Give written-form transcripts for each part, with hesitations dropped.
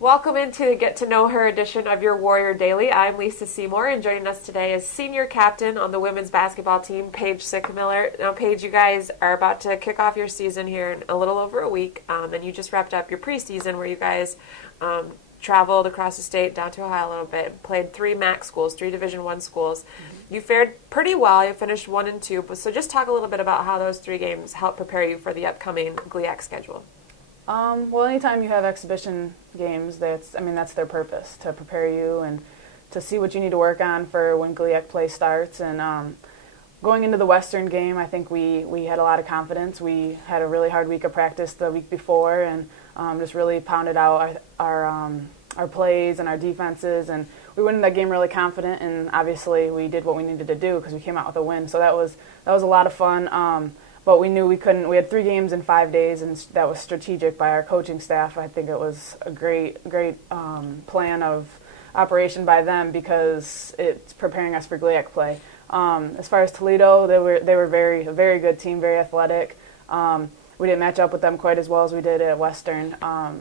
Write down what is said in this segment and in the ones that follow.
Welcome into the Get to Know Her edition of your Warrior Daily. I'm Lisa Seymour, and joining us today is senior captain on the women's basketball team, Paige Sickmiller. Now, Paige, you guys are about to kick off your season here in a little over a week, and you just wrapped up your preseason where you guys traveled across the state down to Ohio a little bit, played 3 MAC schools, 3 Division I schools. Mm-hmm. You fared pretty well. You finished 1 and 2. So just talk a little bit about how those 3 games help prepare you for the upcoming GLIAC schedule. Well, anytime you have exhibition games, that's their purpose, to prepare you and to see what you need to work on for when GLIAC play starts. And going into the Western game, I think we had a lot of confidence. We had a really hard week of practice the week before and just really pounded out our plays and our defenses. And we went in that game really confident, and obviously we did what we needed to do because we came out with a win. So that was a lot of fun. But we knew we couldn't. We had 3 games in 5 days, and that was strategic by our coaching staff. I think it was a great plan of operation by them because it's preparing us for GLIAC play. As far as Toledo, they were a very good team, very athletic. We didn't match up with them quite as well as we did at Western,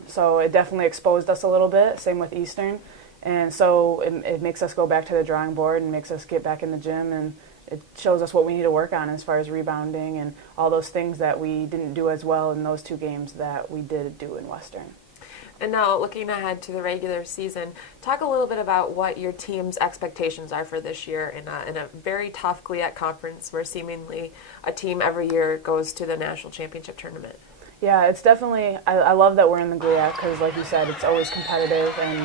so it definitely exposed us a little bit. Same with Eastern, and so it makes us go back to the drawing board and makes us get back in the gym, and it shows us what we need to work on as far as rebounding and all those things that we didn't do as well in those 2 games that we did do in Western. And now, looking ahead to the regular season, talk a little bit about what your team's expectations are for this year in a very tough GLIAC conference where seemingly a team every year goes to the national championship tournament. Yeah, it's definitely, I love that we're in the GLIAC because, like you said, it's always competitive, and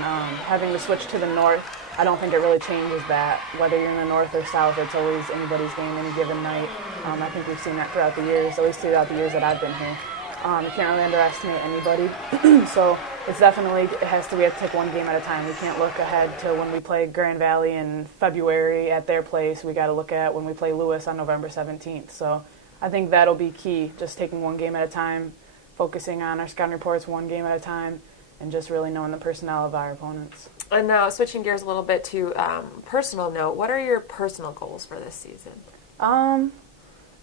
having to switch to the north, I don't think it really changes that. Whether you're in the north or south, it's always anybody's game any given night. I think we've seen that throughout the years, at least throughout the years that I've been here. You can't really underestimate anybody. So it's definitely, we have to take one game at a time. We can't look ahead to when we play Grand Valley in February at their place. We got to look at when we play Lewis on November 17th. So I think that'll be key, just taking one game at a time, focusing on our scouting reports one game at a time, and just really knowing the personnel of our opponents. And now, switching gears a little bit to personal note, what are your personal goals for this season?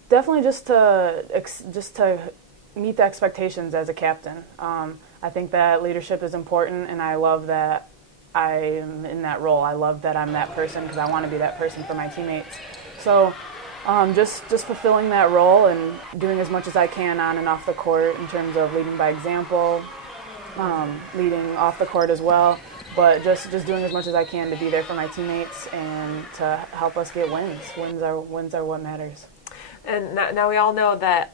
Definitely just to meet the expectations as a captain. I think that leadership is important, and I love that I'm in that role. I love that I'm that person because I want to be that person for my teammates. So just fulfilling that role and doing as much as I can on and off the court in terms of leading by example, leading off the court as well. But just doing as much as I can to be there for my teammates and to help us get wins. Wins are what matters. And now we all know that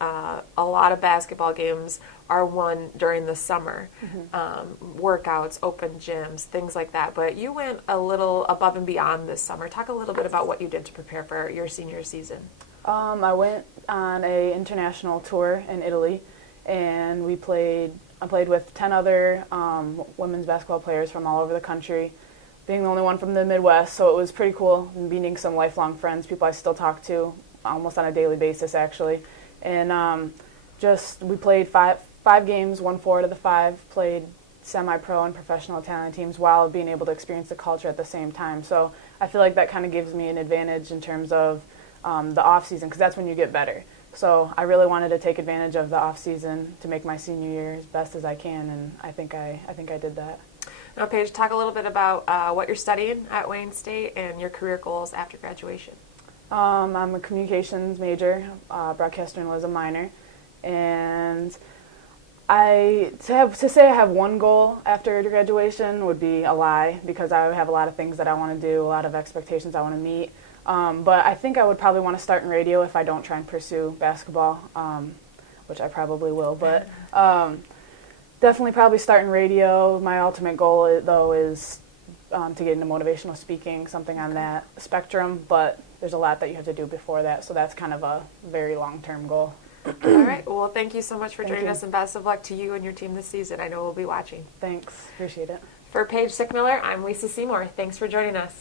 a lot of basketball games are won during the summer. Mm-hmm. Workouts, open gyms, things like that. But you went a little above and beyond this summer. Talk a little bit about what you did to prepare for your senior season. I went on an international tour in Italy, and I played with 10 other women's basketball players from all over the country, being the only one from the Midwest, so it was pretty cool, meeting some lifelong friends, people I still talk to almost on a daily basis, actually. And we played five games, won 4 out of the 5, played semi-pro and professional Italian teams while being able to experience the culture at the same time. So I feel like that kind of gives me an advantage in terms of the off-season, because that's when you get better. So I really wanted to take advantage of the off-season to make my senior year as best as I can, and I think I did that. Now, Paige, talk a little bit about what you're studying at Wayne State and your career goals after graduation. I'm a communications major, broadcast journalism minor, and to say I have one goal after graduation would be a lie, because I have a lot of things that I want to do, a lot of expectations I want to meet. But I think I would probably want to start in radio if I don't try and pursue basketball, which I probably will. But definitely probably start in radio. My ultimate goal, though, is to get into motivational speaking, something on that spectrum. But there's a lot that you have to do before that, so that's kind of a very long-term goal. All right. Well, thank you so much for joining us, and best of luck to you and your team this season. I know we'll be watching. Thanks. Appreciate it. For Paige Sickmiller, I'm Lisa Seymour. Thanks for joining us.